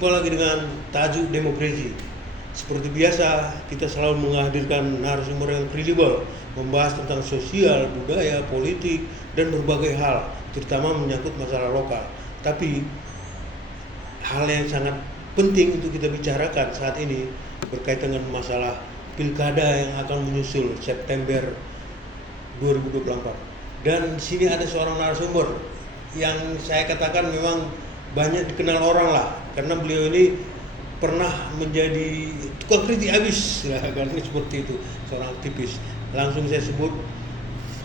Berjumpa lagi dengan tajuk demokrasi. Seperti biasa, kita selalu menghadirkan narasumber yang kredibel, membahas tentang sosial, budaya, politik, dan berbagai hal, terutama menyangkut masalah lokal. Tapi hal yang sangat penting untuk kita bicarakan saat ini berkaitan dengan masalah pilkada yang akan menyusul September 2024. Dan sini ada seorang narasumber yang saya katakan memang banyak dikenal orang lah, karena beliau ini pernah menjadi tukang kritik habis lah, karena seperti itu, seorang aktivis. Langsung saya sebut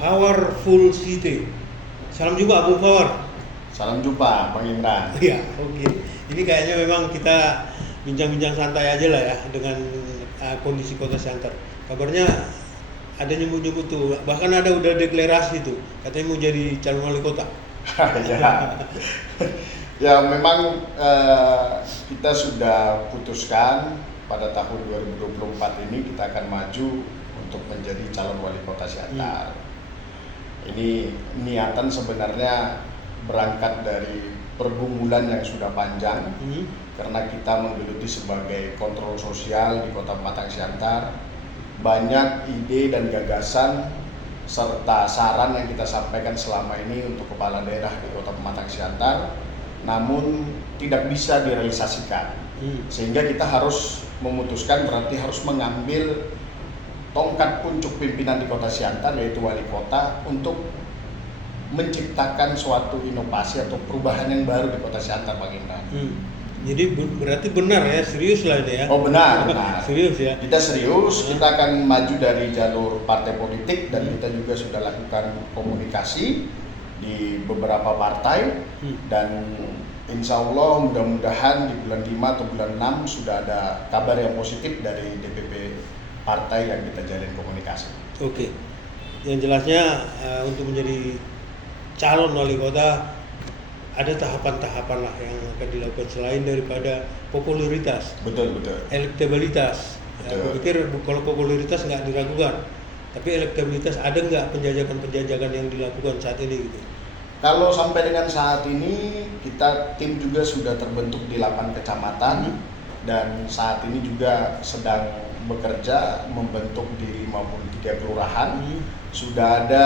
Powerful City. Salam jumpa Bung Power. Salam jumpa Bang Imran. Iya, oke. Ini kayaknya memang kita bincang-bincang santai aja lah ya dengan kondisi Kota Siantar. Kabarnya ada nyebut-nyebut tuh, bahkan ada udah deklarasi tuh, katanya mau jadi calon wali kota. Ya memang kita sudah putuskan pada tahun 2024 ini kita akan maju untuk menjadi calon wali kota Siantar. Ini niatan sebenarnya berangkat dari pergumulan yang sudah panjang, karena kita menggeluti sebagai kontrol sosial di Kota Pematang Siantar. Banyak ide dan gagasan serta saran yang kita sampaikan selama ini untuk kepala daerah di Kota Pematang Siantar, namun tidak bisa direalisasikan. Sehingga kita harus memutuskan, berarti harus mengambil tongkat puncuk pimpinan di Kota Siantar, yaitu wali kota, untuk menciptakan suatu inovasi atau perubahan yang baru di Kota Siantar, Pak Indra. Jadi berarti benar ya, serius lah ini ya. Oh benar. Serius ya. Kita serius, kita akan maju dari jalur partai politik dan kita juga sudah lakukan komunikasi di beberapa partai, dan insya Allah mudah-mudahan di bulan 5 atau bulan 6 sudah ada kabar yang positif dari DPP partai yang kita jalin komunikasi. Oke. Yang jelasnya untuk menjadi calon wali kota ada tahapan-tahapan lah yang akan dilakukan selain daripada popularitas. Betul. Elektabilitas. Aku pikir kalau popularitas nggak diragukan, tapi elektabilitas ada nggak penjajakan yang dilakukan saat ini gitu? Kalau sampai dengan saat ini kita tim juga sudah terbentuk di 8 kecamatan dan saat ini juga sedang bekerja membentuk di 53 kelurahan. Sudah ada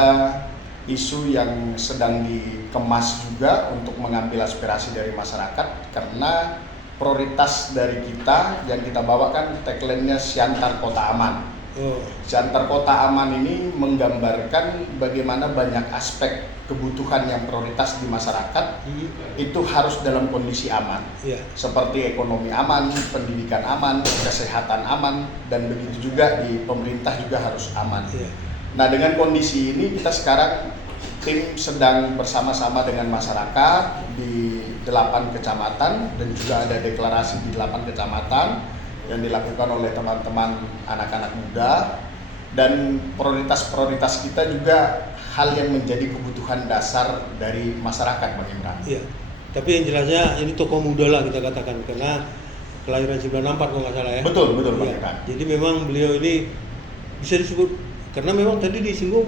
isu yang sedang dikemas juga untuk mengambil aspirasi dari masyarakat, karena prioritas dari kita yang kita bawakan tagline-nya Siantar Kota Aman. Siantar Kota Aman ini menggambarkan bagaimana banyak aspek kebutuhan yang prioritas di masyarakat itu harus dalam kondisi aman, seperti ekonomi aman, pendidikan aman, kesehatan aman, dan begitu juga di pemerintah juga harus aman. Nah, dengan kondisi ini kita sekarang tim sedang bersama-sama dengan masyarakat di 8 kecamatan dan juga ada deklarasi di 8 kecamatan yang dilakukan oleh teman-teman anak-anak muda, dan prioritas-prioritas kita juga hal yang menjadi kebutuhan dasar dari masyarakat, Bang Imran. Iya. Tapi yang jelasnya ini tokoh muda lah kita katakan, karena kelahiran 94 kalau nggak salah ya. Betul Bang Imran. Jadi memang beliau ini bisa disebut, karena memang tadi disinggung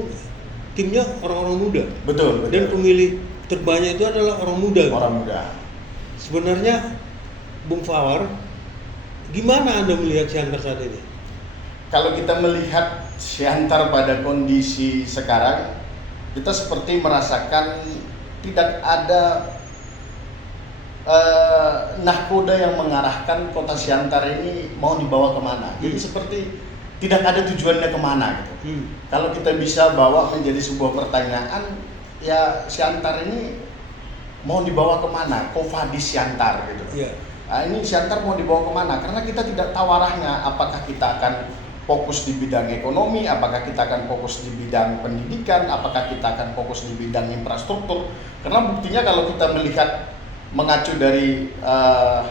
timnya orang-orang muda. Betul. Dan pemilih terbanyak itu adalah orang muda. Orang muda. Sebenarnya Bung Fawar, gimana Anda melihat Siantar saat ini? Kalau kita melihat Siantar pada kondisi sekarang, kita seperti merasakan tidak ada nahkoda yang mengarahkan Kota Siantar ini mau dibawa kemana. Jadi seperti tidak ada tujuannya kemana gitu. Kalau kita bisa bawa menjadi sebuah pertanyaan, ya Siantar ini mau dibawa kemana? Kofadis Siantar gitu. Nah, ini Siantar mau dibawa kemana? Karena kita tidak tahu arahnya. Apakah kita akan fokus di bidang ekonomi? Apakah kita akan fokus di bidang pendidikan? Apakah kita akan fokus di bidang infrastruktur? Karena buktinya kalau kita melihat mengacu dari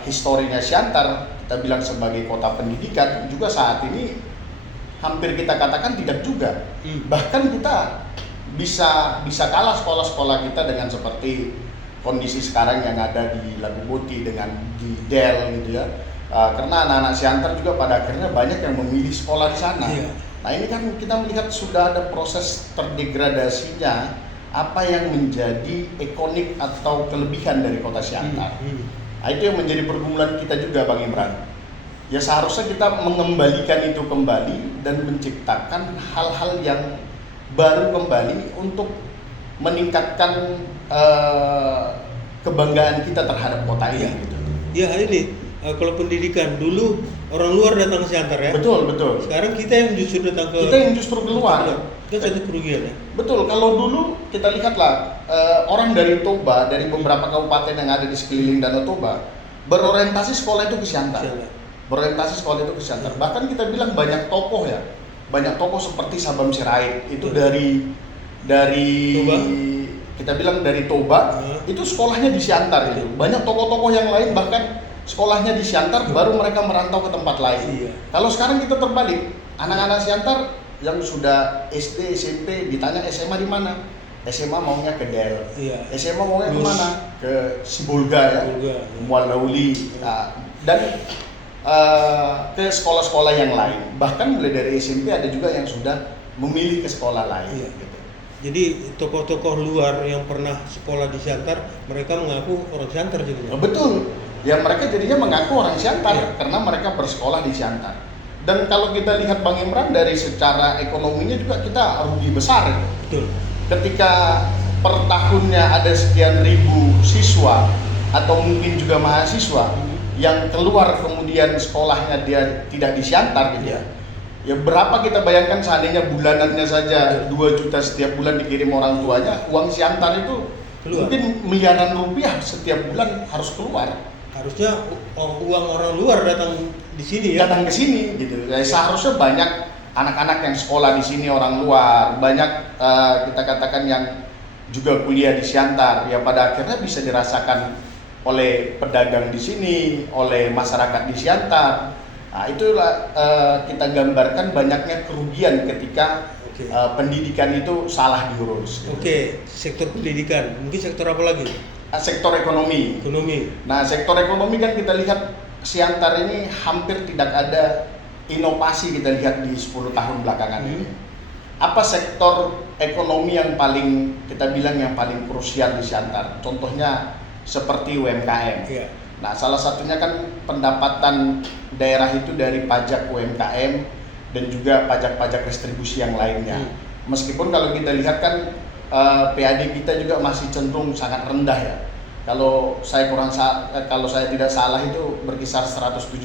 historinya Siantar, kita bilang sebagai kota pendidikan, juga saat ini hampir kita katakan tidak juga. Bahkan kita bisa kalah sekolah-sekolah kita dengan seperti kondisi sekarang yang ada di Lagu Boti dengan di Del gitu ya. Karena anak-anak Siantar juga pada akhirnya banyak yang memilih sekolah di sana. Nah ini kan kita melihat sudah ada proses terdegradasinya apa yang menjadi ikonik atau kelebihan dari kota Siantar. Nah, itu yang menjadi pergumulan kita juga Bang Imran. Ya seharusnya kita mengembalikan itu kembali dan menciptakan hal-hal yang baru kembali untuk meningkatkan kebanggaan kita terhadap kota ini. Ya. Gitu. Ya ini kalau pendidikan dulu orang luar datang ke Siantar ya. Betul, betul. Sekarang kita yang justru datang ke. Kita yang justru keluar. Itu satu kerugian ya. Betul. Kalau dulu kita lihatlah orang dari Toba, dari beberapa kabupaten yang ada di sekeliling Danau Toba, berorientasi sekolah itu ke Siantar. Berorientasi sekolah itu ke Siantar. Bahkan kita bilang banyak tokoh ya. Banyak tokoh seperti Sabam Sirait itu dari Toba. Kita bilang dari Toba, itu sekolahnya di Siantar itu. Banyak tokoh-tokoh yang lain bahkan sekolahnya di Siantar, baru mereka merantau ke tempat lain. Iya. Kalau sekarang kita terbalik, anak-anak Siantar yang sudah SD, SMP ditanya SMA di mana? SMA maunya ke Del. Iya. SMA maunya kemana? Ke Sibolga ya, Mualauli, dan ke sekolah-sekolah yang lain. Bahkan mulai dari SMP ada juga yang sudah memilih ke sekolah lain. Iya. Gitu. Jadi tokoh-tokoh luar yang pernah sekolah di Siantar, mereka mengaku orang Siantar jadinya. Betul. Ya mereka jadinya mengaku orang Siantar karena mereka bersekolah di Siantar. Dan kalau kita lihat Bang Imran dari secara ekonominya juga kita rugi besar. Betul. Ketika per tahunnya ada sekian ribu siswa atau mungkin juga mahasiswa yang keluar kemudian sekolahnya dia tidak di Siantar gitu ya. Ya berapa kita bayangkan seandainya bulanannya saja 2 juta setiap bulan dikirim orang tuanya, uang Siantar itu keluar. Mungkin miliaran rupiah setiap bulan harus keluar. Harusnya uang orang luar datang di sini ya. Datang ke sini gitu. Ya, seharusnya banyak anak-anak yang sekolah di sini orang luar, banyak kita katakan yang juga kuliah di Siantar. Ya pada akhirnya bisa dirasakan oleh pedagang di sini, oleh masyarakat di Siantar. Nah, itulah kita gambarkan banyaknya kerugian ketika pendidikan itu salah diurus. Gitu. Oke, sektor pendidikan. Mungkin sektor apa lagi? Sektor ekonomi. Nah, sektor ekonomi kan kita lihat Siantar ini hampir tidak ada inovasi kita lihat di 10 tahun belakangan ini. Apa sektor ekonomi yang paling kita bilang yang paling krusial di Siantar? Contohnya seperti UMKM. Iya. Nah, salah satunya kan pendapatan daerah itu dari pajak UMKM dan juga pajak-pajak distribusi yang lainnya. Meskipun kalau kita lihat kan PAD kita juga masih cenderung sangat rendah ya. Kalau saya tidak salah itu berkisar 179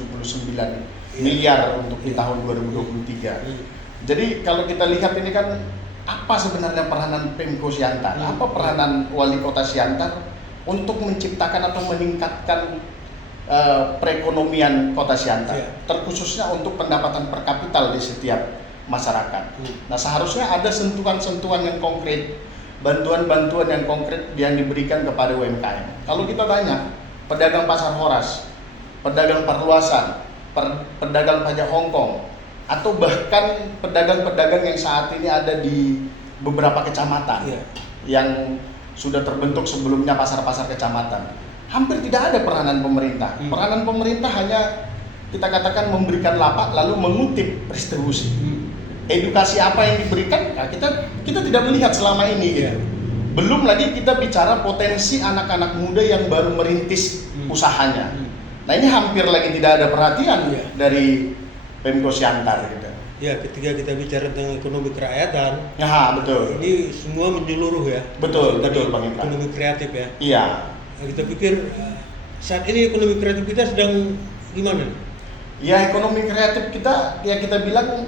miliar untuk di tahun 2023. Jadi kalau kita lihat ini kan apa sebenarnya peranan Pemko Siantar? Apa peranan Wali Kota Siantar untuk menciptakan atau meningkatkan perekonomian Kota Siantar, terkhususnya untuk pendapatan per kapital di setiap masyarakat. Nah, seharusnya ada sentuhan-sentuhan yang konkret, bantuan-bantuan yang konkret yang diberikan kepada UMKM. Kalau kita tanya, pedagang pasar Horas, pedagang perluasan, pedagang pajak Hongkong, atau bahkan pedagang-pedagang yang saat ini ada di beberapa kecamatan yang sudah terbentuk sebelumnya pasar-pasar kecamatan, hampir tidak ada peranan pemerintah. Peranan pemerintah hanya kita katakan memberikan lapak lalu mengutip distribusi. Edukasi apa yang diberikan, nah kita tidak melihat selama ini gitu. Belum lagi kita bicara potensi anak-anak muda yang baru merintis usahanya. Nah ini hampir lagi tidak ada perhatian dari Pemko Siantar gitu. Ya, ketika kita bicara tentang ekonomi kerakyatan, betul. Ini semua menyeluruh ya. Betul Bang Imran. Ekonomi kreatif ya. Iya. Nah, kita pikir saat ini ekonomi kreatif kita sedang gimana? Ya, ekonomi kreatif kita ya kita bilang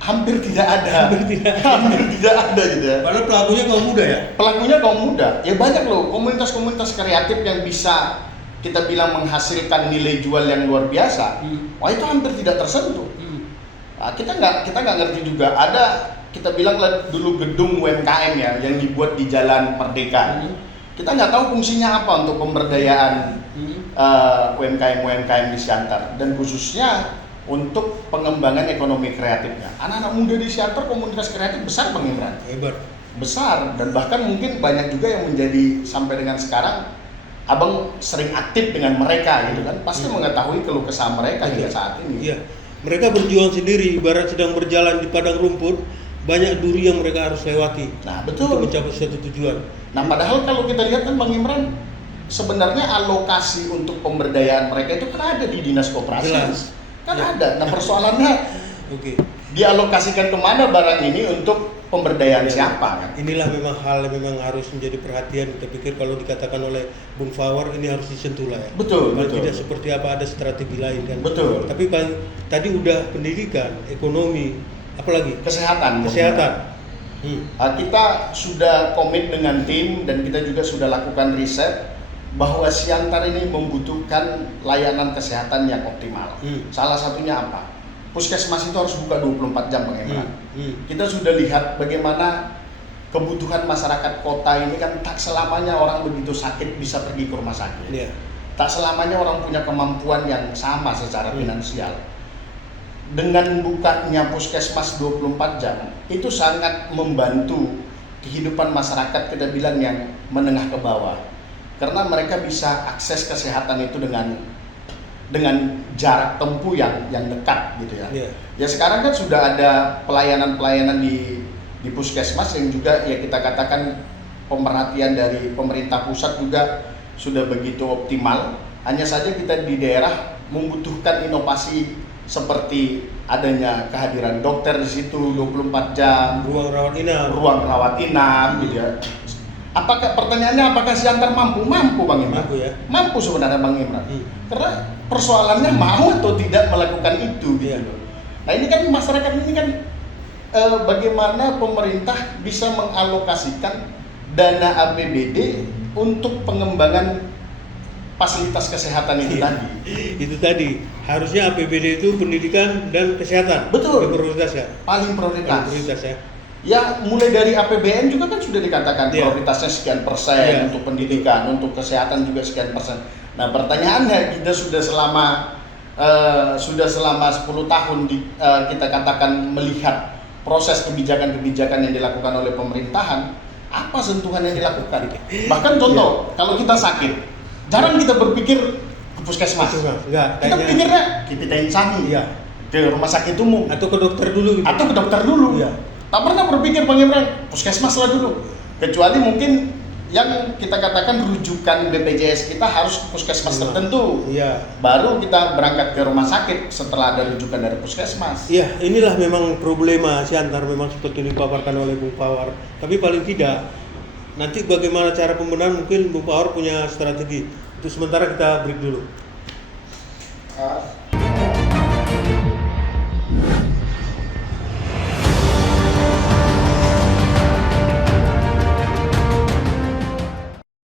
hampir tidak ada. Hampir tidak ada gitu ya. Padahal pelakunya kaum muda ya? Pelakunya kaum muda. Ya banyak loh komunitas-komunitas kreatif yang bisa kita bilang menghasilkan nilai jual yang luar biasa. Wah, itu hampir tidak tersentuh. Nah, kita nggak ngerti juga. Ada kita bilang dulu gedung UMKM ya yang dibuat di Jalan Merdeka. Kita nggak tahu fungsinya apa untuk pemberdayaan UMKM di Siantar dan khususnya untuk pengembangan ekonomi kreatifnya. Anak-anak muda di Siantar komunitas kreatif besar Bang Imran. Hebat. Besar dan bahkan mungkin banyak juga yang menjadi sampai dengan sekarang Abang sering aktif dengan mereka gitu kan. Pasti mengetahui keluh kesah mereka hingga saat ini. Iya. Mereka berjuang sendiri, ibarat sedang berjalan di padang rumput, banyak duri yang mereka harus lewati. Nah, betul. Untuk mencapai suatu tujuan. Nah, padahal kalau kita lihat kan Bang Imran, sebenarnya alokasi untuk pemberdayaan mereka itu kan ada di dinas koperasi. Jelas. Kan Ya. ada. Nah persoalannya Oke. dialokasikan kemana barang ini untuk pemberdayaan Ya. siapa kan? Inilah memang hal yang memang harus menjadi perhatian. Kita pikir kalau dikatakan oleh Bung Fawar ini harus disentuh lah ya. Betul, Paling betul. tidak seperti apa ada strategi lain kan. Betul. Tapi tadi udah pendidikan, ekonomi, apalagi Kesehatan. kesehatan. Kita sudah komit dengan tim dan kita juga sudah lakukan riset bahwa Siantar ini membutuhkan layanan kesehatan yang optimal. Salah satunya apa? Puskesmas itu harus buka 24 jam, Bang Emran. Kita sudah lihat bagaimana kebutuhan masyarakat kota ini kan tak selamanya orang begitu sakit bisa pergi ke rumah sakit. Iya. Tak selamanya orang punya kemampuan yang sama secara finansial. Dengan bukanya puskesmas 24 jam, itu sangat membantu kehidupan masyarakat kita bilang yang menengah ke bawah. Karena mereka bisa akses kesehatan itu dengan jarak tempuh yang dekat gitu ya. Iya. Ya sekarang kan sudah ada pelayanan-pelayanan di puskesmas yang juga ya kita katakan pemerhatian dari pemerintah pusat juga sudah begitu optimal. Hanya saja kita di daerah membutuhkan inovasi seperti adanya kehadiran dokter di situ 24 jam, Ruang rawat inap, gitu ya. Pertanyaannya apakah Siantar mampu? Mampu, Bang Imran. Mampu ya. Mampu sebenarnya, Bang Imran. Karena persoalannya mau atau tidak melakukan itu gitu Iya. loh. Nah, ini kan masyarakat ini kan bagaimana pemerintah bisa mengalokasikan dana APBD untuk pengembangan fasilitas kesehatan itu tadi. Itu tadi harusnya APBD itu pendidikan dan kesehatan. Betul. Itu prioritas ya. Paling prioritas. Prioritas ya. Ya mulai dari APBN juga kan sudah dikatakan Iya. prioritasnya sekian persen Iya. untuk pendidikan, untuk kesehatan juga sekian persen. Nah pertanyaannya kita sudah selama 10 tahun kita katakan melihat proses kebijakan-kebijakan yang dilakukan oleh pemerintahan, apa sentuhan yang dilakukan? Bahkan contoh, kalau kita sakit, jarang kita berpikir ke puskesmas. Enggak, Kita pikirnya kita insani, Iya. ke rumah sakit umum, Atau ke dokter dulu gitu. atau ke dokter dulu. Iya. Tak pernah berpikir Bang Imran, puskesmas lah dulu. Kecuali mungkin yang kita katakan rujukan BPJS kita harus ke puskesmas tertentu. Iya. Baru kita berangkat ke rumah sakit setelah ada rujukan dari puskesmas. Iya, inilah memang problema Siantar memang seperti dipaparkan oleh Bung Pawar. Tapi paling tidak nanti bagaimana cara pembenahan mungkin Bung Pawar punya strategi. Untuk sementara kita break dulu.